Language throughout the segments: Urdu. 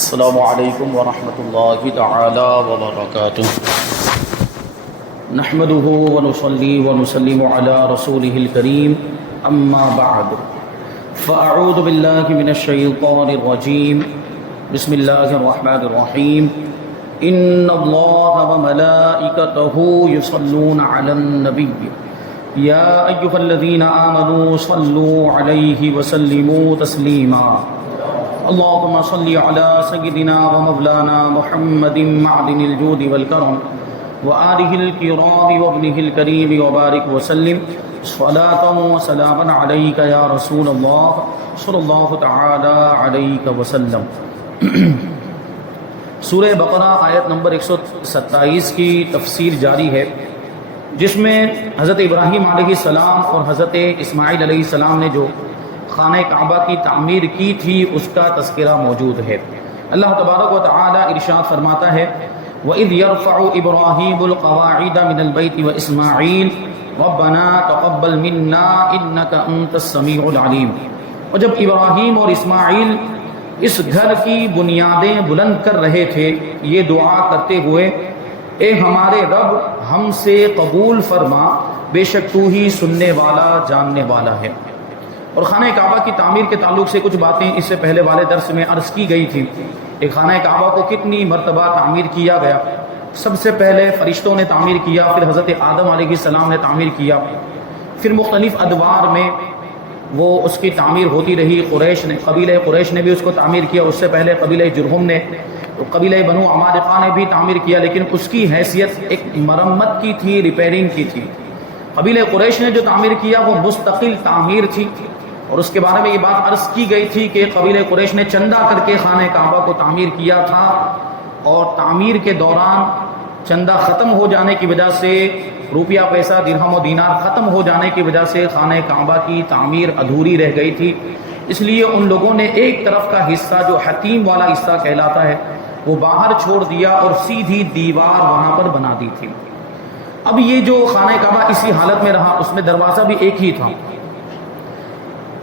السلام علیکم ورحمۃ اللہ تعالی وبرکاتہ نحمده ونصلي ونسلم على رسوله الكريم اما بعد فاعوذ باللہ من الشیطان الرجیم بسم اللہ الرحمن الرحیم ان اللہ وملائکته یصلون علی النبی یا ایھا الذین آمنوا صلوا علیہ وسلموا تسلیما اللهم صل على سيدنا ومولانا محمد معدن الجود والكرم وآله الكرام وابنه الكريم وبارك وسلم صلاة وسلاما عليك يا رسول الله صلى الله تعالى عليك وسلم سورہ بقرہ آیت نمبر 127 کی تفسیر جاری ہے، جس میں حضرت ابراہیم علیہ السلام اور حضرت اسماعیل علیہ السلام نے جو خانہ کعبہ کی تعمیر کی تھی اس کا تذکرہ موجود ہے۔ اللہ تبارک و تعالی ارشاد فرماتا ہے وَإِذْ يَرْفَعُ إِبْرَاهِيمُ الْقَوَاعِدَ مِنَ الْبَيْتِ وَإِسْمَاعِيلُ رَبَّنَا تَقَبَّلْ مِنَّا إِنَّكَ أَنْتَ السَّمِيعُ الْعَلِيمُ۔ اور جب ابراہیم اور اسماعیل اس گھر کی بنیادیں بلند کر رہے تھے، یہ دعا کرتے ہوئے اے ہمارے رب ہم سے قبول فرما، بے شک تو ہی سننے والا جاننے والا ہے۔ اور خانہ کعبہ کی تعمیر کے تعلق سے کچھ باتیں اس سے پہلے والے درس میں عرض کی گئی تھی کہ خانہ کعبہ کو کتنی مرتبہ تعمیر کیا گیا۔ سب سے پہلے فرشتوں نے تعمیر کیا، پھر حضرت آدم علیہ السلام نے تعمیر کیا، پھر مختلف ادوار میں وہ اس کی تعمیر ہوتی رہی۔ قبیلہ قریش نے بھی اس کو تعمیر کیا، اس سے پہلے قبیلہ جرہم نے، قبیلہ بنو عمالقہ نے بھی تعمیر کیا، لیکن اس کی حیثیت ایک مرمت کی تھی، ریپیرنگ کی تھی۔ قبیلہ قریش نے جو تعمیر کیا وہ مستقل تعمیر تھی، اور اس کے بارے میں یہ بات عرض کی گئی تھی کہ قبیلہ قریش نے چندہ کر کے خانہ کعبہ کو تعمیر کیا تھا، اور تعمیر کے دوران چندہ ختم ہو جانے کی وجہ سے، روپیہ پیسہ درہم و دینار ختم ہو جانے کی وجہ سے خانہ کعبہ کی تعمیر ادھوری رہ گئی تھی۔ اس لیے ان لوگوں نے ایک طرف کا حصہ جو حتیم والا حصہ کہلاتا ہے وہ باہر چھوڑ دیا اور سیدھی دیوار وہاں پر بنا دی تھی۔ اب یہ جو خانہ کعبہ اسی حالت میں رہا، اس میں دروازہ بھی ایک ہی تھا۔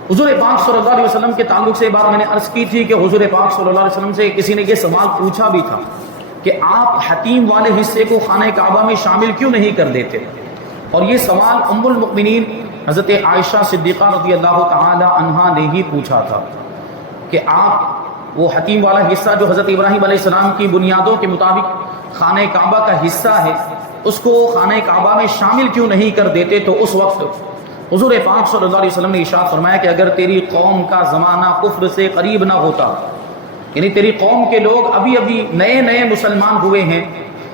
حضور پاک صلی اللہ علیہ وسلم کے تعلق سے یہ بات میں نے عرض کی تھی کہ حضور پاک صلی اللہ علیہ وسلم سے کسی نے یہ سوال پوچھا بھی تھا کہ آپ حتیم والے حصے کو خانہ کعبہ میں شامل کیوں نہیں کر دیتے، اور یہ سوال ام المؤمنین حضرت عائشہ صدیقہ رضی اللہ تعالی عنہا نے ہی پوچھا تھا کہ آپ وہ حتیم والا حصہ جو حضرت ابراہیم علیہ السلام کی بنیادوں کے مطابق خانہ کعبہ کا حصہ ہے، اس کو خانہ کعبہ میں شامل کیوں نہیں کر دیتے۔ تو اس وقت حضور پاک صلی اللہ علیہ وسلم نے ارشاد فرمایا کہ اگر تیری قوم کا زمانہ کفر سے قریب نہ ہوتا، یعنی تیری قوم کے لوگ ابھی نئے مسلمان ہوئے ہیں،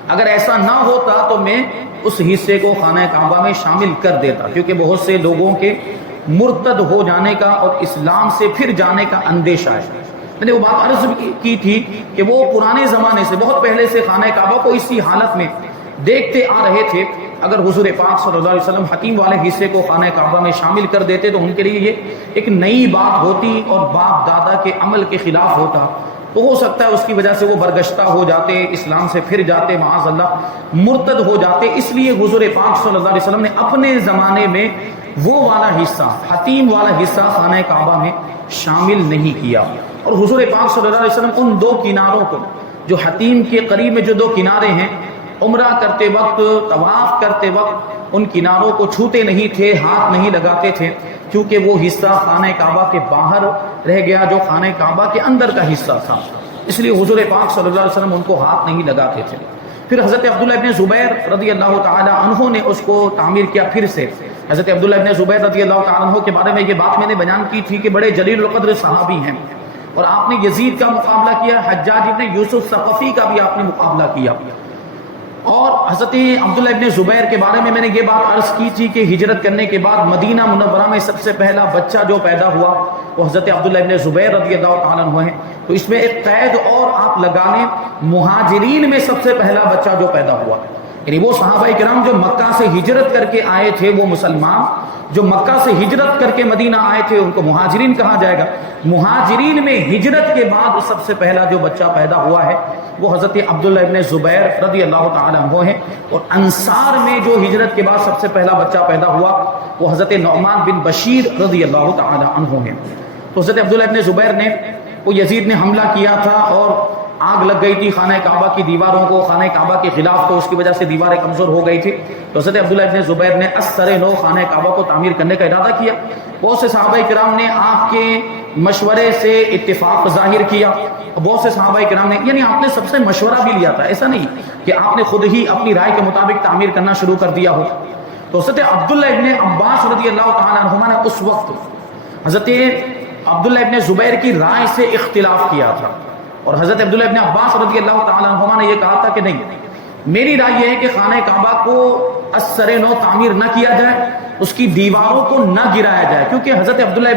اگر ایسا نہ ہوتا تو میں اس حصے کو خانہ کعبہ میں شامل کر دیتا، کیونکہ بہت سے لوگوں کے مرتد ہو جانے کا اور اسلام سے پھر جانے کا اندیشہ ہے۔ میں نے وہ بات عرض کی تھی کہ وہ پرانے زمانے سے، بہت پہلے سے خانہ کعبہ کو اسی حالت میں دیکھتے آ رہے تھے۔ اگر حضور پاک صلی اللہ علیہ وسلم حتیم والے حصے کو خانہ کعبہ میں شامل کر دیتے تو ان کے لیے یہ ایک نئی بات ہوتی اور باپ دادا کے عمل کے خلاف ہوتا، تو ہو سکتا ہے اس کی وجہ سے وہ برگشتہ ہو جاتے، اسلام سے پھر جاتے، معاذ اللہ مرتد ہو جاتے۔ اس لیے حضور پاک صلی اللہ علیہ وسلم نے اپنے زمانے میں وہ والا حصہ، حتیم والا حصہ خانہ کعبہ میں شامل نہیں کیا۔ اور حضور پاک صلی اللہ علیہ وسلم ان دو کناروں کو، جو حتیم کے قریب میں جو دو کنارے ہیں، عمرہ کرتے وقت، طواف کرتے وقت ان کناروں کو چھوتے نہیں تھے، ہاتھ نہیں لگاتے تھے، کیونکہ وہ حصہ خانہ کعبہ کے باہر رہ گیا جو خانہ کعبہ کے اندر کا حصہ تھا، اس لیے حضور پاک صلی اللہ علیہ وسلم ان کو ہاتھ نہیں لگاتے تھے۔ پھر حضرت عبداللہ ابن زبیر رضی اللہ تعالی عنہ نے اس کو تعمیر کیا پھر سے۔ حضرت عبداللہ ابن زبیر رضی اللہ تعالی عنہ کے بارے میں یہ بات میں نے بیان کی تھی کہ بڑے جلیل القدر صحابی ہیں، اور آپ نے یزید کا مقابلہ کیا، حجاج ابن یوسف ثقفی کا بھی آپ نے مقابلہ کیا۔ اور حضرت عبداللہ ابن زبیر کے بارے میں نے یہ بات عرض کی تھی کہ ہجرت کرنے کے بعد مدینہ منورہ میں سب سے پہلا بچہ جو پیدا ہوا وہ حضرت عبداللہ ابن زبیر رضی اللہ تعالیٰ عنہ ہیں۔ تو اس میں ایک قید اور آپ لگا لیں، مہاجرین میں سب سے پہلا بچہ جو پیدا ہوا، یعنی وہ صحابہ کرام جو مکہ سے ہجرت کر کے آئے تھے، وہ مسلمان جو مکہ سے ہجرت کر کے مدینہ آئے تھے ان کو مہاجرین کہا جائے گا۔ مہاجرین میں ہجرت کے بعد سب سے پہلا جو بچہ پیدا ہوا ہے وہ حضرت عبداللہ ابن زبیر رضی اللہ تعالیٰ عنہ ہیں۔ اور انصار میں جو ہجرت کے بعد سب سے پہلا بچہ پیدا ہوا وہ حضرت نعمان بن بشیر رضی اللہ تعالیٰ عنہ ہیں۔ تو حضرت عبداللہ ابن زبیر نے وہ یزید نے حملہ کیا تھا اور آگ لگ گئی تھی خانہ کعبہ کی دیواروں کو، خانہ کعبہ کے خلاف، تو اس کی وجہ سے دیواریں کمزور ہو گئی تھی. تو حضرت عبداللہ ابن زبیر نے ازسر نو خانہ کعبہ کو تعمیر کرنے کا ارادہ کیا. بہت سے صحابہ کرام نے آپ کے مشورے سے اتفاق ظاہر کیا. بہت سے صحابہ کرام نے، یعنی آپ نے سب سے مشورہ بھی لیا تھا، ایسا نہیں کہ آپ نے خود ہی اپنی رائے کے مطابق تعمیر کرنا شروع کر دیا ہو. تو حضرت عبداللہ ابن عباس رضی اللہ تعالیٰ عنہما نے اس وقت حضرت عبداللہ ابن زبیر کی رائے سے اختلاف کیا تھا، اور حضرت عبداللہ ابن عباس رضی اللہ تعالیٰ عنہما نے یہ کہا تھا کہ نہیں، میری رائے یہ ہے کہ خانہ کعبہ کو ازسر نو تعمیر نہ کیا جائے، اس کی دیواروں کو نہ گرایا جائے، کیونکہ حضرت عبداللہ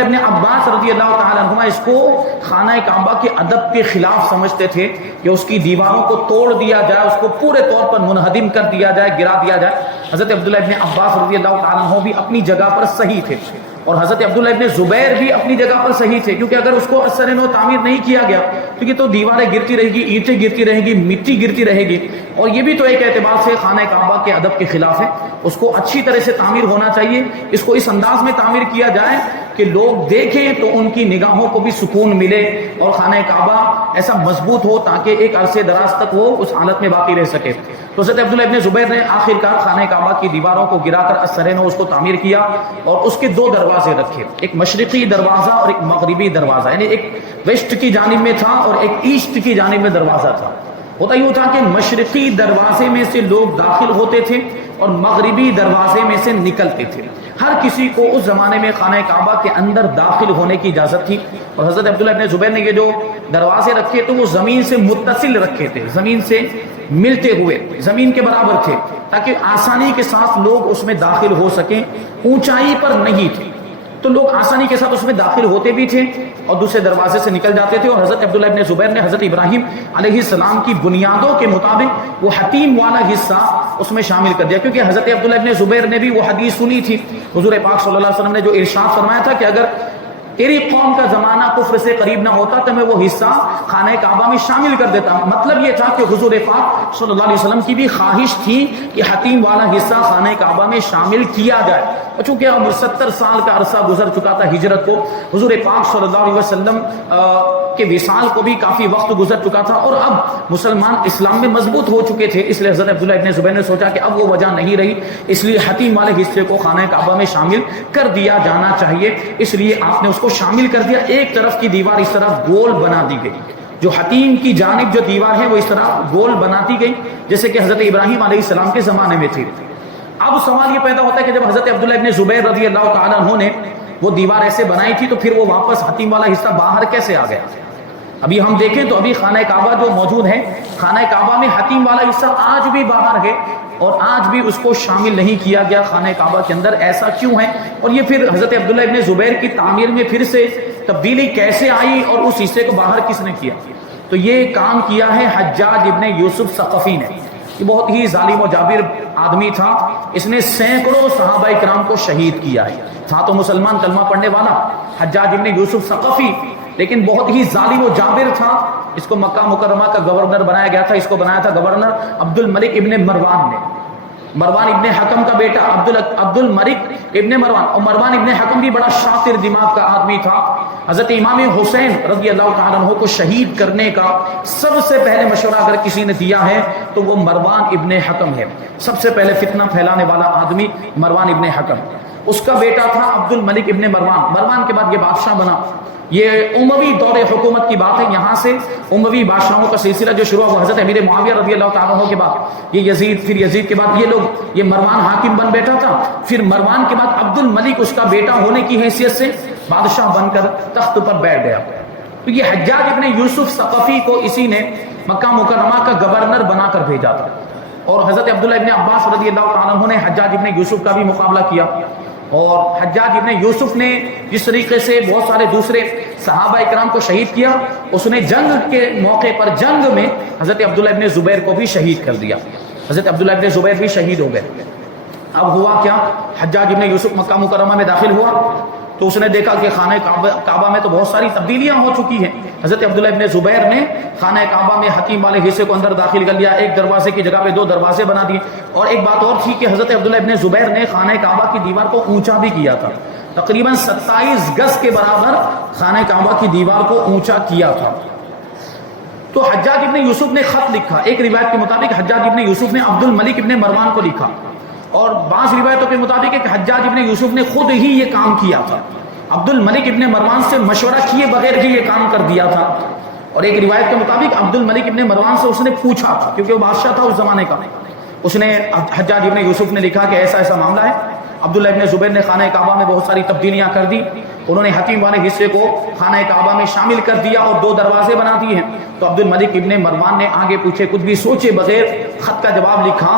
ابن عباس رضی اللہ تعالیٰ عنہما اس کو خانہ کعبہ کے ادب کے خلاف سمجھتے تھے کہ اس کی دیواروں کو توڑ دیا جائے، اس کو پورے طور پر منہدم کر دیا جائے، گرا دیا جائے. حضرت عبداللہ ابن عباس رضی اللہ تعالیٰ عنہ بھی اپنی جگہ پر صحیح تھے، اور حضرت عبداللہ ابن زبیر بھی اپنی جگہ پر صحیح تھے، کیونکہ اگر اس کو ازسر نو تعمیر نہیں کیا گیا کیونکہ تو دیواریں گرتی رہے گی، اینٹیں گرتی رہے گی، مٹی گرتی رہے گی، اور یہ بھی تو ایک اعتبار سے خانہ کعبہ کے ادب کے خلاف ہے. اس کو اچھی طرح سے تعمیر ہونا چاہیے، اس کو اس انداز میں تعمیر کیا جائے کہ لوگ دیکھیں تو ان کی نگاہوں کو بھی سکون ملے، اور خانہ کعبہ ایسا مضبوط ہو تاکہ ایک عرصے دراز تک وہ اس حالت میں باقی رہ سکے. تو حضرت عبداللہ ابن زبیر نے آخر کار خانہ کعبہ کی دیواروں کو گرا کر ازسر نو اس کو تعمیر کیا، اور اس کے دو دروازے رکھے، ایک مشرقی دروازہ اور ایک مغربی دروازہ، یعنی ایک ویسٹ کی جانب میں تھا اور ایک ایسٹ کی جانب میں دروازہ تھا. ہوتا یوں تھا کہ مشرقی دروازے میں سے لوگ داخل ہوتے تھے اور مغربی دروازے میں سے نکلتے تھے. ہر کسی کو اس زمانے میں خانہ کعبہ کے اندر داخل ہونے کی اجازت تھی. اور حضرت عبداللہ ابن زبیر نے یہ جو دروازے رکھے تو وہ زمین سے متصل رکھے تھے، زمین سے ملتے ہوئے، زمین کے برابر تھے، تاکہ آسانی کے ساتھ لوگ اس میں داخل ہو سکیں. اونچائی پر نہیں تھی تو لوگ آسانی کے ساتھ اس میں داخل ہوتے بھی تھے اور دوسرے دروازے سے نکل جاتے تھے. اور حضرت عبداللہ ابن زبیر نے حضرت ابراہیم علیہ السلام کی بنیادوں کے مطابق وہ حتیم والا حصہ اس میں شامل کر دیا، کیونکہ حضرت عبداللہ ابن زبیر نے بھی وہ حدیث سنی تھی. حضور پاک صلی اللہ علیہ وسلم نے جو ارشاد فرمایا تھا کہ اگر تیری قوم کا زمانہ کفر سے قریب نہ ہوتا تو میں وہ حصہ خانہ کعبہ میں شامل کر دیتا. مطلب یہ تھا کہ حضور پاک صلی اللہ علیہ وسلم کی بھی خواہش تھی کہ حتیم والا حصہ خانہ کعبہ میں شامل کیا جائے. اور چونکہ اب 70 سال کا عرصہ گزر چکا تھا ہجرت کو، حضور پاک صلی اللہ علیہ وسلم کے وصال کو بھی کافی وقت گزر چکا تھا، اور اب مسلمان اسلام میں مضبوط ہو چکے تھے، اس لیے حضرت عبداللہ ابن زبیر نے سوچا کہ اب وہ وجہ نہیں رہی، اس لیے حتیم والے حصے کو خانہ کعبہ میں شامل کر دیا جانا چاہیے. اس لیے آپ نے اس کو شامل کر دیا. ایک طرف کی دیوار اس طرح گول بنا دی گئی، جو حتیم کی جانب جو دیوار ہے وہ اس طرح گول بنا دی گئی جیسے کہ حضرت ابراہیم علیہ السلام کے زمانے میں تھی. اب سوال یہ پیدا ہوتا ہے کہ جب حضرت عبداللہ ابن زبیر رضی اللہ تعالیٰ عنہ نے وہ دیوار ایسے بنائی تھی تو پھر وہ واپس حتیم والا حصہ باہر کیسے آ گیا؟ ابھی ہم دیکھیں تو ابھی خانہ کعبہ جو موجود ہے، خانہ کعبہ میں حتیم والا حصہ آج بھی باہر ہے، اور آج بھی اس کو شامل نہیں کیا گیا خانہ کعبہ کے اندر. ایسا کیوں ہے؟ اور یہ پھر حضرت عبداللہ ابن زبیر کی تعمیر میں پھر سے تبدیلی کیسے آئی اور اس حصے کو باہر کس نے کیا؟ تو یہ کام کیا ہے حجاج ابن یوسف ثقفی نے. یہ بہت ہی ظالم و جابر آدمی تھا، اس نے سینکڑوں صحابہ کرام کو شہید کیا ہے. تھا تو مسلمان کلمہ پڑھنے والا حجاج ابن یوسف ثقفی، لیکن بہت ہی ظالم و جابر تھا. اس کو مکہ مکرمہ کا گورنر بنایا گیا تھا. اس کو بنایا تھا گورنر عبد الملک ابن مروان نے. مروان ابن حکم کا بیٹا عبد الملک ابن مروان، اور مروان ابن حکم بھی بڑا شاطر دماغ کا آدمی تھا. حضرت امام حسین رضی اللہ تعالیٰ عنہ کو شہید کرنے کا سب سے پہلے مشورہ اگر کسی نے دیا ہے تو وہ مروان ابن حکم ہے. سب سے پہلے فتنہ پھیلانے والا آدمی مروان ابن حکم. اس کا بیٹا تھا عبد الملک ابن مروان. مروان کے بعد یہ بادشاہ بنا. یہ اموی دور حکومت کی بات ہے. یہاں سے اموی بادشاہوں کا سلسلہ جو شروع ہوا حضرت امیر معاویہ رضی اللہ تعالیٰ عنہ کے بعد یہ یزید، پھر یزید کے بعد یہ مروان حاکم بن بیٹھا تھا. پھر مروان کے بعد عبد الملک اس کا بیٹا ہونے کی حیثیت سے بادشاہ بن کر تخت پر بیٹھ گیا. تو یہ حجاج ابن یوسف ثقفی کو اسی نے مکہ مکرمہ کا گورنر بنا کر بھیجا تھا. اور حضرت عبداللہ ابن عباس رضی اللہ تعالیٰ عنہ نے حجاج ابن یوسف کا بھی مقابلہ کیا. اور حجاج ابن یوسف نے جس طریقے سے بہت سارے دوسرے صحابہ اکرام کو شہید کیا، اس نے جنگ کے موقع پر جنگ میں حضرت عبداللہ ابن زبیر کو بھی شہید کر دیا. حضرت عبداللہ ابن زبیر بھی شہید ہو گئے. اب ہوا کیا؟ حجاج ابن یوسف مکہ مکرمہ میں داخل ہوا تو اس نے دیکھا کہ خانہ کعبہ میں تو بہت ساری تبدیلیاں ہو چکی ہیں. حضرت عبداللہ ابن زبیر نے خانہ کعبہ میں حتیم والے حصے کو اندر داخل کر لیا. ایک دروازے کی جگہ پہ 2 دروازے بنا دیے. اور ایک بات اور تھی کہ حضرت عبداللہ ابن زبیر نے خانہ کعبہ کی دیوار کو اونچا بھی کیا تھا. تقریباً 27 گز کے برابر خانہ کعبہ کی دیوار کو اونچا کیا تھا۔ تو حجاج ابن یوسف نے خط لکھا، ایک روایت کے مطابق حجاج ابن یوسف نے عبد الملک ابن مروان کو لکھا، اور بعض روایتوں کے مطابق کہ حجاج ابن یوسف نے خود ہی یہ کام کیا تھا، عبد الملک ابن مروان سے مشورہ کیے بغیر ہی یہ کام کر دیا تھا۔ اور ایک روایت کے مطابق عبد الملک ابن مروان سے اس نے پوچھا تھا، کیونکہ وہ بادشاہ تھا اس زمانے کا، اس نے حجاج ابن یوسف نے لکھا کہ ایسا ایسا معاملہ ہے۔ عبداللہ ابن زبیر نے خانہ کعبہ میں بہت ساری تبدیلیاں کر دی، انہوں نے حتیم والے حصے کو خانہ کعبہ میں شامل کر دیا اور 2 دروازے بنا دیے ہیں۔ تو عبد الملک ابن مروان نے آگے پیچھے کچھ بھی سوچے بغیر خط کا جواب لکھا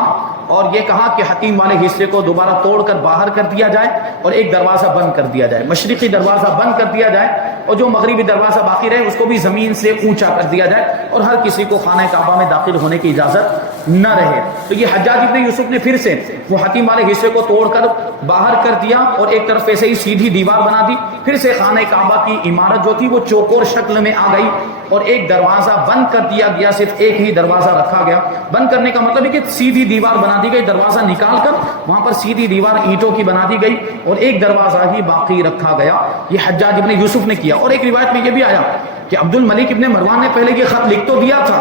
اور یہ کہا کہ حتیم والے حصے کو دوبارہ توڑ کر باہر کر دیا جائے اور ایک دروازہ بند کر دیا جائے، مشرقی دروازہ بند کر دیا جائے اور جو مغربی دروازہ باقی رہے اس کو بھی زمین سے اونچا کر دیا جائے اور ہر کسی کو خانہ کعبہ میں داخل ہونے کی اجازت نہ رہے۔ تو یہ حجاج ابن یوسف نے پھر سے وہ حتیم والے حصے کو توڑ کر باہر کر دیا اور ایک طرف ایسے ہی سیدھی دیوار بنا دی، پھر سے خانہ کعبہ کی عمارت جو تھی وہ چوکور شکل میں آ گئی اور ایک دروازہ بند کر دیا گیا، صرف ایک ہی دروازہ رکھا گیا۔ بند کرنے کا مطلب ہے کہ سیدھی دیوار بنا دی گئی، دروازہ نکال کر وہاں پر سیدھی دیوار اینٹوں کی بنا دی گئی اور ایک دروازہ ہی باقی رکھا گیا۔ یہ حجاج ابن یوسف نے کیا۔ اور ایک روایت میں یہ بھی آیا کہ عبد الملک ابن مروان نے پہلے یہ خط لکھ تو دیا تھا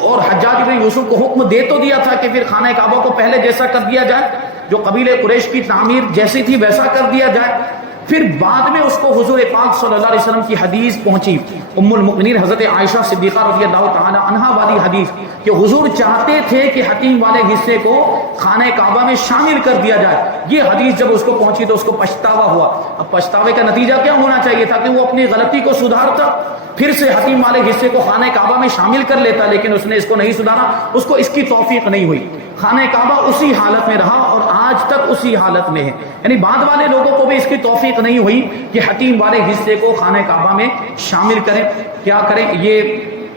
اور حجاج ابن یوسف کو حکم دے تو دیا تھا کہ پھر خانہ کعبہ کو پہلے جیسا کر دیا جائے، جو قبیلہ قریش کی تعمیر جیسی تھی ویسا کر دیا جائے۔ پھر بعد میں اس کو حضور پاک صلی اللہ علیہ وسلم کی حدیث پہنچی، ام المؤمنین حضرت عائشہ صدیقہ رضی اللہ تعالی عنہا والی حدیث کہ حضور چاہتے تھے کہ حتیم والے حصے کو خانہ کعبہ میں شامل کر دیا جائے۔ یہ حدیث جب اس کو پہنچی تو اس کو پچھتاوا ہوا۔ اب پچھتاوے کا نتیجہ کیا ہونا چاہیے تھا کہ وہ اپنی غلطی کو سدھارتا، پھر سے حتیم والے حصے کو خانہ کعبہ میں شامل کر لیتا، لیکن اس نے اس کو نہیں سدھارا، اس کو اس کی توفیق نہیں ہوئی۔ خانہ کعبہ اسی حالت میں رہا اور آج تک اسی حالت میں ہے، یعنی بعد والے لوگوں کو بھی اس کی توفیق نہیں ہوئی کہ حتیم والے حصے کو خانہ کعبہ میں شامل کریں۔ کیا کریں؟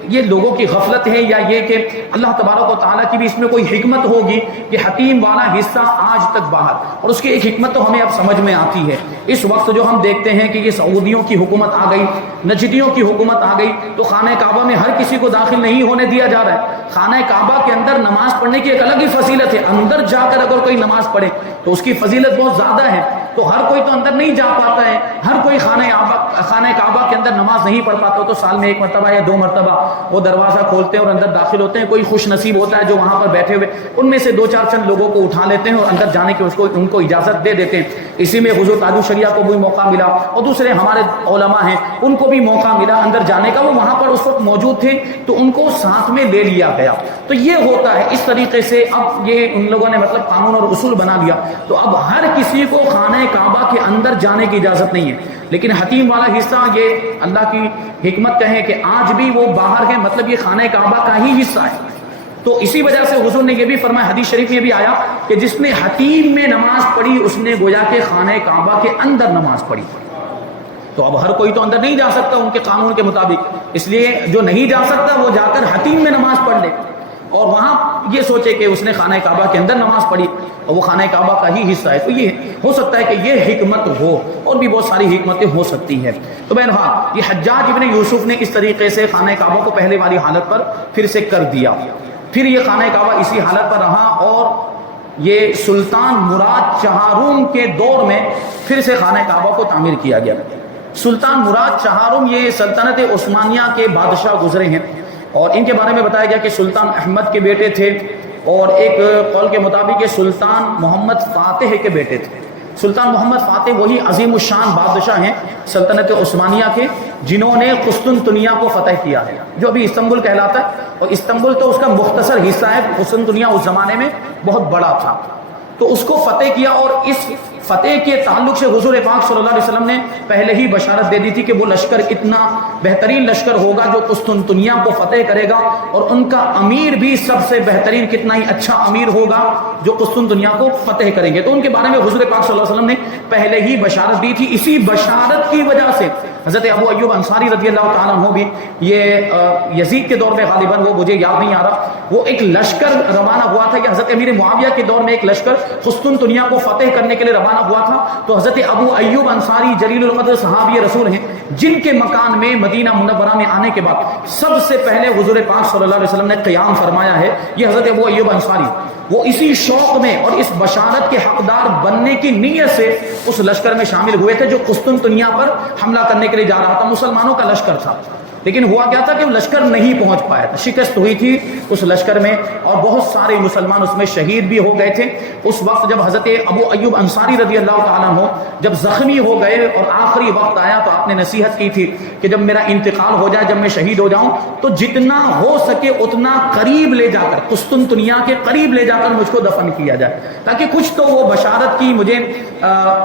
یہ لوگوں کی غفلت ہے یا یہ کہ اللہ تبارک و تعالیٰ کی بھی اس میں کوئی حکمت ہوگی کہ حتیم والا حصہ آج تک باہر، اور اس کی ایک حکمت تو ہمیں اب سمجھ میں آتی ہے۔ اس وقت جو ہم دیکھتے ہیں کہ یہ سعودیوں کی حکومت آ گئی، نجدیوں کی حکومت آ گئی، تو خانہ کعبہ میں ہر کسی کو داخل نہیں ہونے دیا جا رہا ہے۔ خانہ کعبہ کے اندر نماز پڑھنے کی ایک الگ ہی فضیلت ہے، اندر جا کر اگر کوئی نماز پڑھے تو اس کی فضیلت بہت زیادہ ہے۔ تو ہر کوئی تو اندر نہیں جا پاتا ہے، ہر کوئی خانہ کعبہ کے اندر نماز نہیں پڑھ پاتا، تو سال میں 1 مرتبہ یا 2 مرتبہ وہ دروازہ کھولتے ہیں اور اندر داخل ہوتے ہیں۔ کوئی خوش نصیب ہوتا ہے جو وہاں پر بیٹھے ہوئے ان میں سے 2-4 چند لوگوں کو اٹھا لیتے ہیں اور اندر جانے کے ان کو اجازت دے دیتے ہیں۔ اسی میں حضور تاج الشریعہ کو بھی موقع ملا اور دوسرے ہمارے علماء ہیں ان کو بھی موقع ملا اندر جانے کا، وہ وہاں پر اس وقت موجود تھے تو ان کو ساتھ میں لے لیا گیا۔ تو یہ ہوتا ہے اس طریقے سے۔ اب یہ ان لوگوں نے مطلب قانون اور اصول بنا لیا، تو اب ہر کسی کو خانہ کعبہ کے اندر جانے کی اجازت نہیں ہے، لیکن حتیم والا حصہ یہ اللہ کی حکمت کہیں کہ آج بھی وہ باہر ہے، مطلب یہ خانہ کعبہ کا ہی حصہ ہے۔ تو اسی وجہ سے حضور نے یہ بھی فرمایا، حدیث شریف میں بھی آیا کہ جس نے حتیم میں نماز پڑھی اس نے گویا کہ خانہ کعبہ کے اندر نماز پڑھی۔ تو اب ہر کوئی تو اندر نہیں جا سکتا ان کے قانون کے مطابق، اس لیے جو نہیں جا سکتا وہ جا کر حتیم میں نماز پڑھ لے اور وہاں یہ سوچے کہ اس نے خانہ کعبہ کے اندر نماز پڑھی اور وہ خانہ کعبہ کا ہی حصہ ہے۔ تو یہ ہو سکتا ہے کہ یہ حکمت ہو، اور بھی بہت ساری حکمتیں ہو سکتی ہیں۔ تو بہرحال یہ حجاج ابن یوسف نے اس طریقے سے خانہ کعبہ کو پہلے والی حالت پر پھر سے کر دیا۔ پھر یہ خانہ کعبہ اسی حالت پر رہا اور یہ سلطان مراد چہارم کے دور میں پھر سے خانہ کعبہ کو تعمیر کیا گیا۔ سلطان مراد چہارم یہ سلطنت عثمانیہ کے بادشاہ گزرے ہیں، اور ان کے بارے میں بتایا گیا کہ سلطان احمد کے بیٹے تھے، اور ایک قول کے مطابق یہ سلطان محمد فاتح کے بیٹے تھے۔ سلطان محمد فاتح وہی عظیم الشان بادشاہ ہیں سلطنت عثمانیہ کے جنہوں نے قسطنطنیہ کو فتح کیا ہے، جو ابھی استنبول کہلاتا ہے، اور استنبول تو اس کا مختصر حصہ ہے، قسطنطنیہ اس زمانے میں بہت بڑا تھا، تو اس کو فتح کیا۔ اور اس فتح کے تعلق سے حضور پاک صلی اللہ علیہ وسلم نے پہلے ہی بشارت دے دی تھی کہ وہ لشکر اتنا بہترین لشکر ہوگا جو قسطنطنیہ کو فتح کرے گا، اور ان کا امیر بھی سب سے بہترین کتنا ہی اچھا امیر ہوگا جو قسطنطنیہ کو فتح کریں گے۔ تو ان کے بارے میں حضور پاک صلی اللہ علیہ وسلم نے پہلے ہی بشارت دی تھی۔ اسی بشارت کی وجہ سے حضرت ابو ایوب انصاری رضی اللہ تعالیٰ عنہ بھی، یہ یزید کے دور میں غالباً، وہ مجھے یاد نہیں آ رہا، وہ ایک لشکر روانہ ہوا تھا کہ حضرت امیر معاویہ کے دور میں ایک لشکر قسطنطنیہ کو فتح کرنے کے لیے روانہ بنانا ہوا تھا تو حضرت ابو ایوب انصاری جلیل القدر صحابی رسول ہیں، جن کے مکان میں مدینہ منورہ میں آنے کے بعد سب سے پہلے حضور پاک صلی اللہ علیہ وسلم نے قیام فرمایا ہے، یہ حضرت ابو ایوب انصاری، وہ اسی شوق میں اور اس بشارت کے حقدار بننے کی نیت سے اس لشکر میں شامل ہوئے تھے جو قسطنطنیہ پر حملہ کرنے کے لیے جا رہا تھا، مسلمانوں کا لشکر تھا، لیکن ہوا کیا تھا کہ وہ لشکر نہیں پہنچ پایا تھا، شکست ہوئی تھی اس لشکر میں اور بہت سارے مسلمان اس میں شہید بھی ہو گئے تھے۔ اس وقت جب حضرت ابو ایوب انصاری رضی اللہ تعالیٰ عنہ جب زخمی ہو گئے اور آخری وقت آیا تو آپ نے نصیحت کی تھی کہ جب میرا انتقال ہو جائے، جب میں شہید ہو جاؤں تو جتنا ہو سکے اتنا قریب لے جا کر، قسطنطنیہ کے قریب لے جا کر مجھ کو دفن کیا جائے، تاکہ کچھ تو وہ بشارت کی مجھے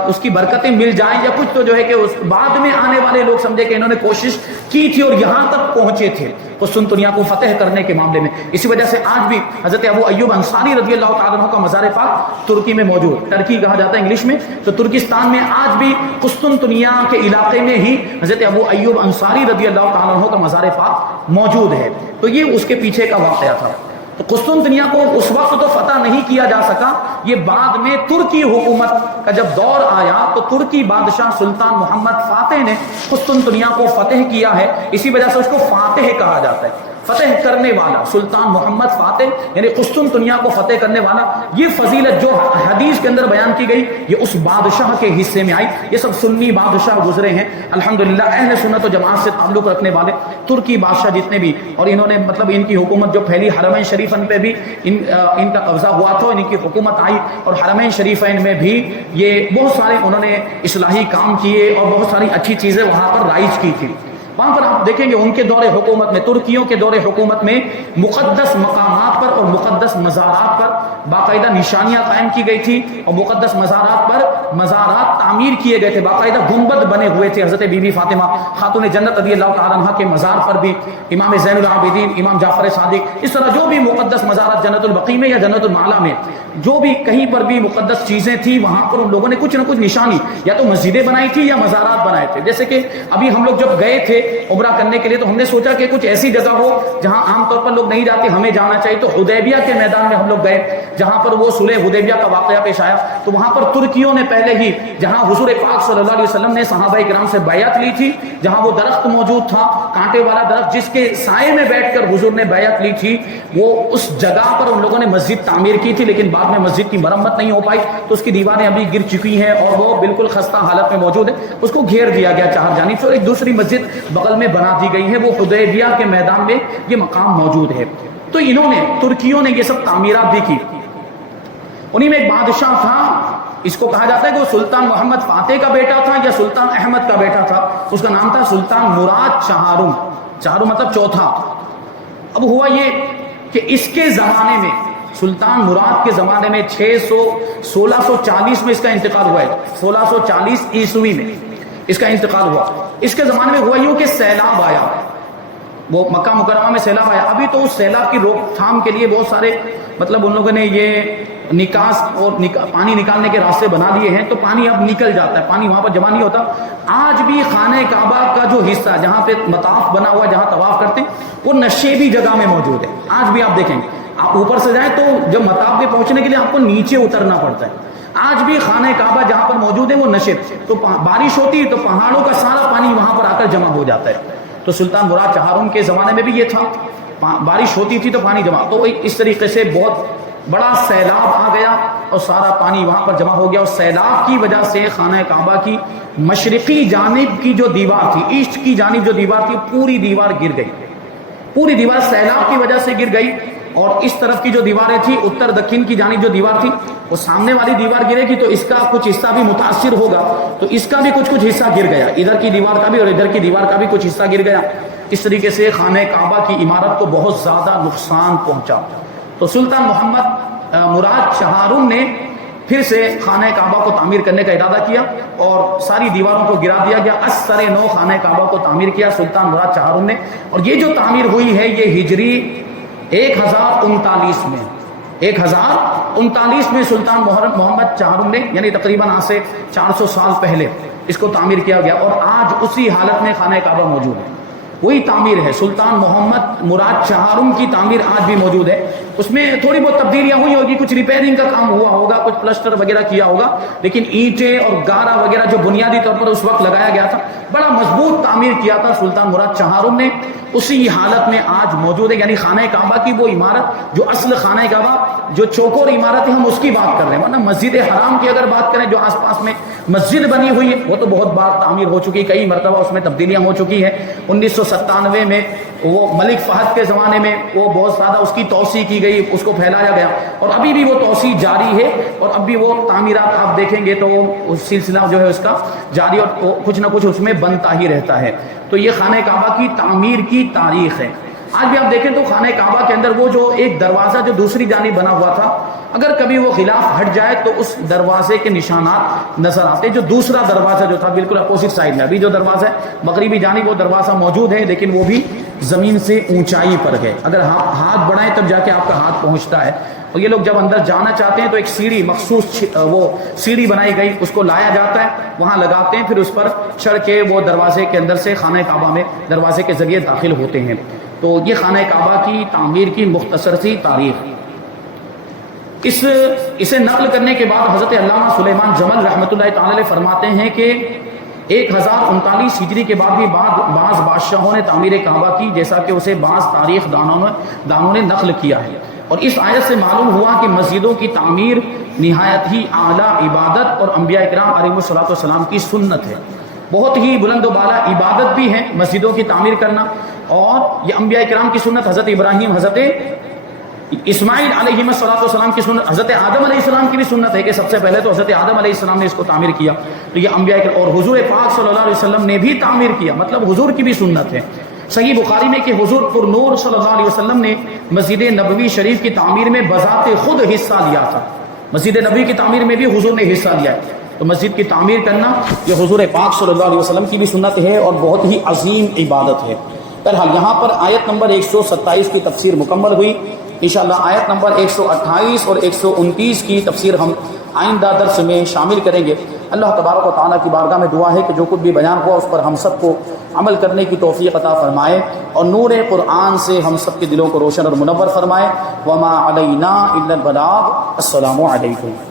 اس کی برکتیں مل جائیں، یا کچھ تو جو ہے کہ اس بعد میں آنے والے لوگ سمجھے کہ انہوں نے کوشش کی تھی اور یہاں تک پہنچے تھے قسطنطنیہ کو فتح کرنے کے معاملے میں۔ اسی وجہ سے آج بھی حضرت ابو ایوب انصاری رضی اللہ تعالیٰ عنہ کا مزار پاک ترکی میں موجود، ٹرکی کہا جاتا ہے انگلش میں، تو ترکستان میں آج بھی قسطنطنیہ کے علاقے میں ہی حضرت ابو ایوب انصاری رضی اللہ تعالیٰ عنہ کا مزار پاک موجود ہے۔ تو یہ اس کے پیچھے کا واقعہ تھا۔ تو قسطنطنیہ کو اس وقت تو فتح نہیں کیا جا سکا، یہ بعد میں ترکی حکومت کا جب دور آیا تو ترکی بادشاہ سلطان محمد فاتح نے قسطنطنیہ کو فتح کیا ہے، اسی وجہ سے اس کو فاتح کہا جاتا ہے، فتح کرنے والا، سلطان محمد فاتح یعنی قسطنطنیہ کو فتح کرنے والا۔ یہ فضیلت جو حدیث کے اندر بیان کی گئی یہ اس بادشاہ کے حصے میں آئی، یہ سب سنی بادشاہ گزرے ہیں الحمدللہ، اہل سنت و جماعت سے تعلق رکھنے والے ترکی بادشاہ جتنے بھی، اور انہوں نے مطلب ان کی حکومت جو پھیلی حرمین شریفین پہ بھی ان کا قبضہ ہوا تھا، ان کی حکومت آئی، اور حرمین شریفین میں بھی یہ بہت سارے انہوں نے اصلاحی کام کیے اور بہت ساری اچھی چیزیں وہاں پر رائج کی تھی۔ وہاں پر آپ دیکھیں گے ان کے دور حکومت میں، ترکیوں کے دور حکومت میں مقدس مقامات پر اور مقدس مزارات پر باقاعدہ نشانیاں قائم کی گئی تھی، اور مقدس مزارات پر مزارات تعمیر کیے گئے تھے، باقاعدہ گنبد بنے ہوئے تھے۔ حضرت بی بی فاطمہ خاتون جنت رضی اللہ تعالیٰ عنہ کے مزار پر بھی، امام زین العابدین، امام جعفر صادق، اس طرح جو بھی مقدس مزارات جنت البقیع میں یا جنت المعلا میں جو بھی کہیں پر بھی مقدس چیزیں تھیں، وہاں پر ان لوگوں نے کچھ نہ کچھ نشانی یا تو مسجدیں بنائی تھی یا مزارات بنائے تھے۔ جیسے کہ ابھی ہم لوگ جب گئے تھے عمرہ کرنے کے لیے تو ہم نے سوچا کہ کچھ ایسی جگہ ہو جہاں عام طور پر لوگ نہیں جاتے، ہمیں جانا چاہیے، تو حدیبیہ کے میدان میں ہم لوگ گئے جہاں پر وہ صلح حدیبیہ کا واقعہ پیش آیا، تو وہاں پر ترکیوں نے پہلے ہی جہاں حضور پاک صلی اللہ علیہ وسلم نے صحابہ کرام سے بیعت لی تھی، جہاں وہ درخت موجود تھا کانٹے والا درخت جس کے سائے میں بیٹھ کر حضور نے بیعت لی تھی، وہ اس جگہ پر ان لوگوں نے مسجد تعمیر کی تھی، لیکن بعد میں مسجد کی مرمت نہیں ہو پائی تو اس کی دیواریں ابھی گر چکی ہیں اور وہ بالکل خستہ حالت میں موجود ہے، اس کو گھیر دیا گیا چار جانب سے، اور ایک دوسری مسجد بغل میں بنا دی گئی ہے، وہ حدیبیہ کے میدان میں یہ مقام موجود ہے۔ تو انہوں نے ترکیوں نے یہ سب تعمیرات بھی کی۔ انہی میں ایک بادشاہ تھا، اس کو کہا جاتا ہے کہ وہ سلطان محمد فاتح کا بیٹا تھا یا سلطان احمد کا بیٹا تھا، اس کا نام تھا سلطان مراد چہارم، چہارم مطلب چوتھا۔ اب ہوا یہ کہ اس کے زمانے میں، سلطان مراد کے زمانے میں 1640 میں اس کا انتقال ہوا ہے، 1640 عیسوی میں اس کا انتقال ہوا۔ اس کے زمانے میں ہوا یوں کہ سیلاب آیا، وہ مکہ مکرمہ میں سیلاب آیا۔ ابھی تو اس سیلاب کی روک تھام کے لیے بہت سارے مطلب ان لوگوں نے یہ نکاس اور پانی نکالنے کے راستے بنا لیے ہیں، تو پانی اب نکل جاتا ہے، پانی وہاں پر جمع نہیں ہوتا۔ آج بھی خانہ کعبہ کا جو حصہ جہاں پہ مطاف بنا ہوا ہے، جہاں طواف کرتے ہیں، وہ نشیبی جگہ میں موجود ہے۔ آج بھی آپ دیکھیں گے، آپ اوپر سے جائیں تو جب مطاف پہ پہنچنے کے لیے آپ کو نیچے اترنا پڑتا ہے۔ آج بھی خانہ کعبہ جہاں پر موجود ہے وہ نشیب، تو بارش ہوتی ہے تو پہاڑوں کا سارا پانی وہاں پر آ کر جمع ہو جاتا ہے۔ تو سلطان مراد چہارم کے زمانے میں بھی یہ تھا، بارش ہوتی تھی تو پانی جمع، تو اس طریقے سے بہت بڑا سیلاب آ گیا اور سارا پانی وہاں پر جمع ہو گیا، اور سیلاب کی وجہ سے خانہ کعبہ کی مشرقی جانب کی جو دیوار تھی، ایسٹ کی جانب جو دیوار تھی، پوری دیوار گر گئی، پوری دیوار سیلاب کی وجہ سے گر گئی۔ اور اس طرف کی جو دیواریں تھی، اتر دکن کی جانب جو دیوار تھی، وہ سامنے والی دیوار گرے گی تو اس کا کچھ حصہ بھی متاثر ہوگا، تو اس کا بھی کچھ حصہ گر گیا، ادھر کی دیوار کا بھی اور ادھر کی دیوار کا بھی کچھ حصہ گر گیا۔ اس طریقے سے خانہ کعبہ کی عمارت کو بہت زیادہ نقصان پہنچا۔ تو سلطان محمد مراد چہارم نے پھر سے خانہ کعبہ کو تعمیر کرنے کا ارادہ کیا اور ساری دیواروں کو گرا دیا گیا، از سر نو خانہ کعبہ کو تعمیر کیا سلطان مراد چہارم نے۔ اور یہ جو تعمیر ہوئی ہے یہ ہجری 1039 میں، 1039 میں سلطان محمد چہارم نے، یعنی تقریباً آج سے 400 سال پہلے اس کو تعمیر کیا گیا، اور آج اسی حالت میں خانہ کعبہ موجود ہے، وہی تعمیر ہے، سلطان محمد مراد چہارم کی تعمیر آج بھی موجود ہے۔ تو اس میں تھوڑی بہت تبدیلیاں ہوئی ہوگی، کچھ ریپیئرنگ کا کام ہوا ہوگا، کچھ پلسٹر وغیرہ کیا ہوگا، لیکن اینٹیں اور گارا وغیرہ جو بنیادی طور پر اس وقت لگایا گیا تھا، بڑا مضبوط تعمیر کیا تھا سلطان مراد چہارم نے، اسی حالت میں آج موجود ہے. یعنی خانہ کعبہ کی وہ عمارت جو اصل خانہ کعبہ جو چوکور عمارت ہے، ہم اس کی بات کر رہے ہیں. ورنہ مسجد حرام کی اگر بات کریں جو آس پاس میں مسجد بنی ہوئی ہے، وہ تو بہت بار تعمیر ہو چکی، کئی مرتبہ اس میں تبدیلیاں ہو چکی ہیں. 1997 میں وہ ملک فہد کے زمانے میں وہ بہت زیادہ اس کی توسیع کی گئی، اس کو پھیلایا گیا، اور ابھی بھی وہ توسیع جاری ہے، اور اب بھی وہ تعمیرات آپ دیکھیں گے تو اس سلسلہ جو ہے اس کا جاری، اور کچھ نہ کچھ اس میں بنتا ہی رہتا ہے. تو یہ خانہ کعبہ کی تعمیر کی تاریخ ہے. آج بھی آپ دیکھیں تو خانہ کعبہ کے اندر وہ جو ایک دروازہ جو دوسری جانب بنا ہوا تھا، اگر کبھی وہ غلاف ہٹ جائے تو اس دروازے کے نشانات نظر آتے. جو دوسرا دروازہ جو تھا بالکل اپوزٹ سائڈ میں، ابھی جو دروازہ ہے مغربی جانب وہ دروازہ موجود ہے، لیکن وہ بھی زمین سے اونچائی پر ہے. اگر ہاتھ بڑھائیں تب جا کے آپ کا ہاتھ پہنچتا ہے. اور یہ لوگ جب اندر جانا چاہتے ہیں تو ایک سیڑھی مخصوص وہ سیڑھی بنائی گئی، اس کو لایا جاتا ہے، وہاں لگاتے ہیں، پھر اس پر چڑھ کے وہ دروازے کے اندر سے خانہ کعبہ میں دروازے کے ذریعے داخل ہوتے ہیں. تو یہ خانہ کعبہ کی تعمیر کی مختصر سی تاریخ. اسے نقل کرنے کے بعد حضرت علامہ سلیمان جمل رحمۃ اللہ تعالی علیہ فرماتے ہیں کہ 1039 ہجری کے بعد بھی بعض بادشاہوں نے تعمیر کعبہ کی، جیسا کہ اسے بعض تاریخ دانوں نے نقل کیا ہے. اور اس آیت سے معلوم ہوا کہ مسجدوں کی تعمیر نہایت ہی اعلیٰ عبادت اور انبیاء کرام علیہ الصلوۃ والسلام کی سنت ہے. بہت ہی بلند و بالا عبادت بھی ہے مسجدوں کی تعمیر کرنا، اور یہ انبیاء کرام کی سنت، حضرت ابراہیم، حضرت اسماعیل علیہ السلام کی سنت، حضرت آدم علیہ السلام کی بھی سنت ہے کہ سب سے پہلے تو حضرت آدم علیہ السلام نے اس کو تعمیر کیا. تو یہ انبیاء کرام اور حضور پاک صلی اللہ علیہ وسلم نے بھی تعمیر کیا، مطلب حضور کی بھی سنت ہے. صحیح بخاری میں کہ حضور پر نور صلی اللہ علیہ وسلم نے مسجد نبوی شریف کی تعمیر میں بذات خود حصہ لیا تھا. مسجد نبوی کی تعمیر میں بھی حضور نے حصہ لیا ہے. تو مسجد کی تعمیر کرنا یہ حضور پاک صلی اللہ علیہ وسلم کی بھی سنت ہے اور بہت ہی عظیم عبادت ہے. بہرحال یہاں پر آیت نمبر 127 کی تفسیر مکمل ہوئی. انشاءاللہ آیت نمبر 128 اور 129 کی تفسیر ہم آئندہ درس میں شامل کریں گے. اللہ تبارک و تعالیٰ کی بارگاہ میں دعا ہے کہ جو کچھ بھی بیان ہوا اس پر ہم سب کو عمل کرنے کی توفیق عطا فرمائے، اور نور قرآن سے ہم سب کے دلوں کو روشن اور منور فرمائے. وما علینا الا البلاغ. السلام علیکم.